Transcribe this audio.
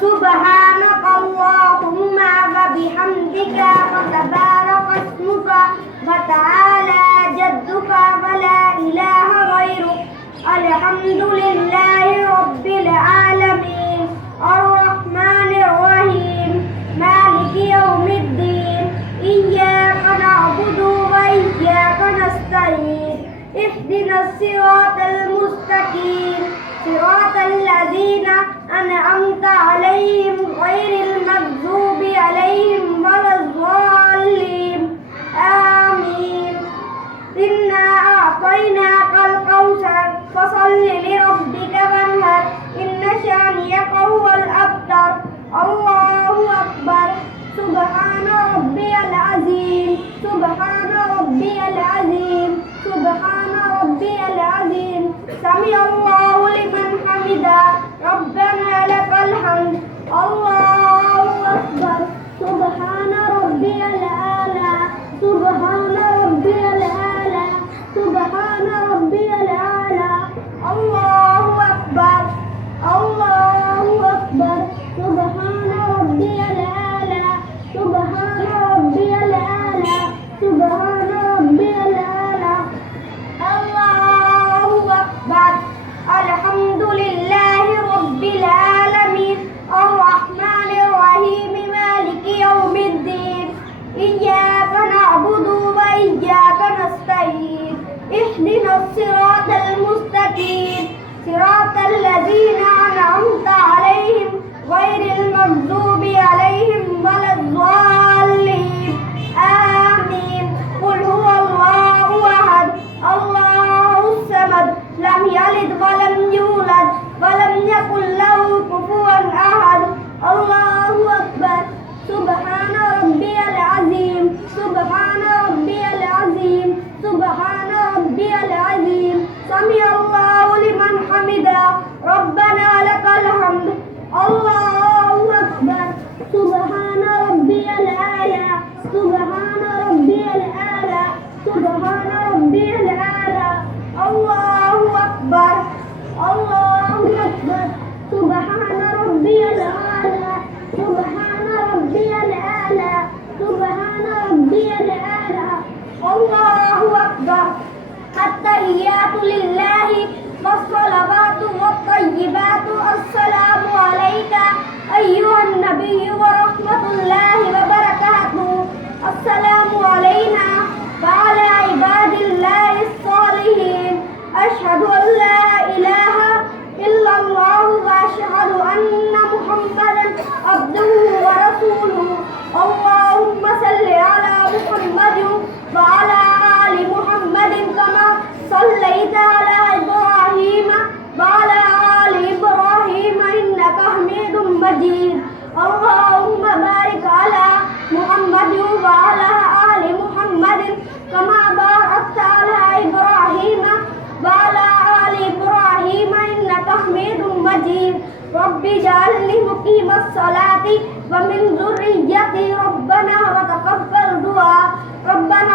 سبحانك اللهم وبحمدك وتبارك اسمك وتعالى جدك ولا إله غيرك الحمد لله رب العالمين الرحمن الرحيم مالك يوم الدين إياك نعبد وإياك نستعين اهدنا الصراط المستقيم صراط الذين أنعمت عليهم غير المغضوب عليهم ولا الضالين آمين إنا أعطيناك الكوثر فصل لربك وانهر إن شانئك هو الأبتر الله أكبر سبحان ربي العظيم سبحان ربي العظيم سبحان ربي العظيم سمع الله لمن حمده ربنا لك الحمد الله أكبر سبحان ربي الأعلى سبحان ربي الأعلى سبحان ربي الأعلى الله أكبر الله أكبر سبحان ربي الأعلى سبحان ربي الأعلى سبحان ربي الأعلى الله أكبر الحمد لله رب العالمين الرحمن الرحيم مالك يوم الدين إياك نعبد وإياك نستعين اهدنا الصراط المستقيم صراط الذين أنعمت عليهم غير المغضوب عليهم ولا الضالين آمين قل هو الله أحد الله الصمد لم يلد ولم يولد ولم يكن له كفوا أحد الله أكبر سبحان ربي العظيم سبحان ربي العظيم سبحان ربي العظيم سمع الله لمن حمده ربنا لك الحمد الله أكبر سبحان ربي الأعلى سبحان ربي الأعلى سبحان ربي الأعلى الله أكبر الله أكبر سبحان ربي الأعلى سبحان ربي الأعلى سبحان ربي الأعلى الله أكبر التحيات لله والصلوات والطيبات السلام عليك أيها النبي ورحمة الله وبركاته السلام علينا وعلى عباد الله الصالحين أشهد أن لا إله إلا الله وأشهد أن محمدا عبده ورسوله اللهم صل على محمد وعلى آل محمد كما صليت على إبراهيم وعلى آل إبراهيم إنك حميد مجيد اللهم بارك على محمد وعلى آل محمد كما باركت على إبراهيم وعلى آل إبراهيم إنك حميد مجيد رب اجعلني مقيم الصلاة ومن ذريتي ربنا وتقبل دعاء ربنا